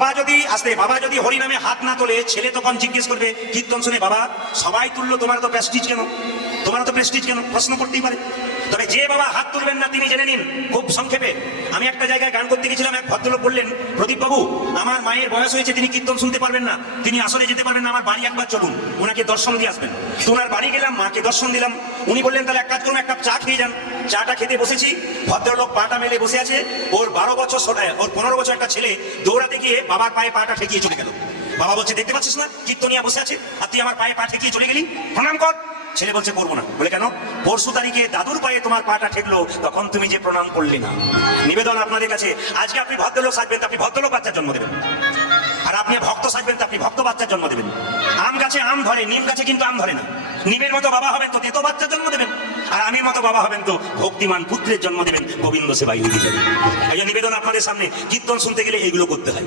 বাবা যদি হরিনামে হাত না তোলে, ছেলে তখন জিজ্ঞেস করবে কীর্তন শুনে, বাবা সবাই তুললো, তোমার তো প্রেস্টিজ কেন, তোমার তো প্রেস্টিজ কেন, প্রশ্ন করতেই পারে। তবে যে বাবা হাত তুলবেন না তিনি জেনে নিন, খুব সংক্ষেপে, আমি একটা জায়গায় গান করতে গেছিলাম, এক ভদ্রলোক বললেন, প্রদীপ বাবু আমার মায়ের বয়স হয়েছে, তিনি কীর্তন শুনতে পারবেন না, তিনি আসলে যেতে পারবেন না, আমার বাড়ি একবার চলুন, ওনাকে দর্শন দিয়ে আসবেন। তো ওনার বাড়ি গেলাম, মাকে দর্শন দিলাম। উনি বললেন তাহলে এক কাজ করুন, এক কাপ চা খেয়ে যান। চাটা খেতে বসেছি, ভদ্রলোক পাটা মেলে বসে আছে, ওর 12 বছর ওর 15 বছর একটা ছেলে দৌড়াতে গিয়ে বাবার পায়ে পাটা ঠেকিয়ে চলে গেল। বাবা বলছে, দেখতে পাচ্ছিস না কীর্তনিয়া বসে আছে, আর তুই আমার পায়ে পা ঠেকিয়ে চলে গেলি, প্রণাম কর। ছেলে বলছে করবো না। বলে কেন? পরশু তারিখে দাদুর পায়ে তোমার পাটা ঠেকলো, তখন তুমি যে প্রণাম করলে না। নিবেদন আপনাদের কাছে, আজকে আপনি ভদ্রলোক সাজবেন তো আপনি ভদ্রলোক বাচ্চার জন্ম দেবেন, আর আপনি ভক্ত সাজবেন তো আপনি ভক্ত বাচ্চার জন্ম দেবেন। আম গাছে আম ধরে, নিম গাছে কিন্তু আম ধরে না। নিমের মতো বাবা হবেন তো তেতো বাচ্চার জন্ম দেবেন, আর আমির মতো বাবা হবেন তো ভক্তিমান পুত্রের জন্ম দেবেন, গোবিন্দ সেবায় নিবেদন। এই নিবেদন আপনাদের সামনে, কীর্তন শুনতে গেলে এইগুলো করতে হয়।